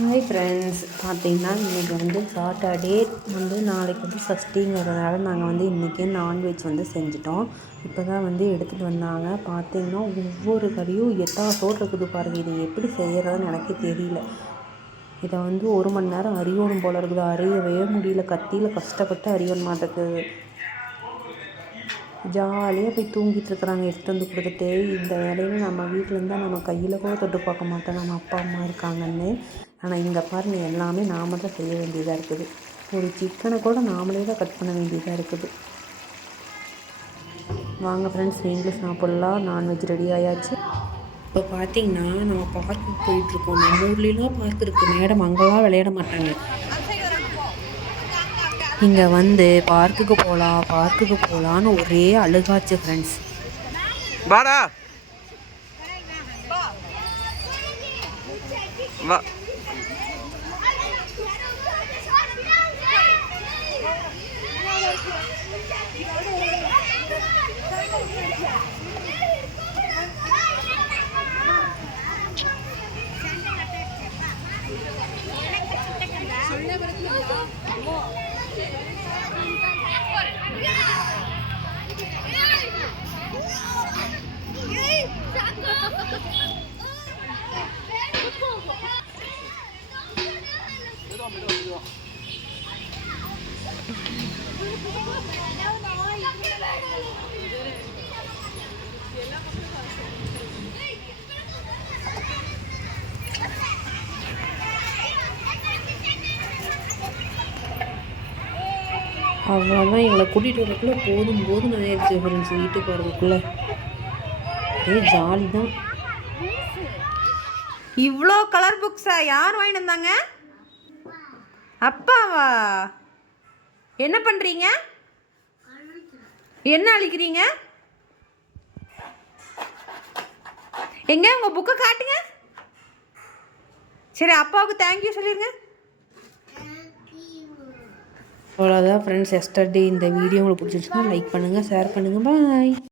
Hi friends, பார்த்தீங்கன்னா இன்றைக்கி வந்து சாட்டர்டே நாளைக்கு சஷ்டிங்கிறதுனால நாங்கள் இன்றைக்கி நான்வெஜ் செஞ்சிட்டோம். இப்போ தான் எடுத்துகிட்டு வந்தாங்க. பார்த்தீங்கன்னா ஒவ்வொரு கறியும் எட்டாசோடு இருக்குது பாருங்கள். இது எப்படி செய்கிறதுன்னு எனக்கே தெரியல. இதை 1 மணி நேரம் அறியணும் போல இருக்குது. அறியவே முடியல, கத்தியில் கஷ்டப்பட்டு அறியணும் மாட்டேங்குது. ஜாலியாக போய் தூங்கிட்டு இருக்கிறாங்க எடுத்து கொடுத்துட்டு. இந்த வேலையில் நம்ம வீட்டில் இருந்தால் நம்ம கையில் கூட தொட்டு பார்க்க மாட்டோம், நம்ம அப்பா அம்மா இருக்காங்கன்னு. ஆனால் இங்கே பாருங்கள், எல்லாமே நாம் தான் செய்ய வேண்டியதாக இருக்குது. ஒரு சிக்கனை கூட நாமளே தான் கட் பண்ண வேண்டியதாக இருக்குது. வாங்க ஃப்ரெண்ட்ஸ், நீங்களும் சாப்பிட்லாம். நான்வெஜ் ரெடி ஆயாச்சு. இப்போ பார்த்தீங்கன்னா நம்ம பார்க்குக்கு போயிட்டுருக்கோம். நம்ம ஊர்லேயும் பார்க் இருக்குது. மேடம் அங்கெல்லாம் விளையாட மாட்டாங்க. இங்கே பார்க்குக்கு போகலான்னு ஒரே அழுகாச்சு ஃப்ரெண்ட்ஸ். வாடா வா. அவ்வளோதான், எங்களை கூட்டிகிட்டு வரக்குள்ளே போதும் ஆயிடுச்சு ஃப்ரெண்ட்ஸ். வீட்டுக்கு வரதுக்குள்ளே ஒரே ஜாலி தான். இவ்வளோ கலர் புக்ஸா யார் வாங்கிட்டு வந்தாங்க? அப்பாவா? என்ன பண்ணுறீங்க? என்ன அழிக்கிறீங்க? எங்க உங்கள் புக்கை காட்டுங்க. சரி, அப்பாவுக்கு தேங்க்யூ சொல்லிடுங்க. அவ்வளோதான் ஃப்ரெண்ட்ஸ், எஸ்டர்டே இந்த வீடியோ உங்களுக்கு பிடிச்சிருச்சுன்னா லைக் பண்ணுங்கள், ஷேர் பண்ணுங்கள். பாய்.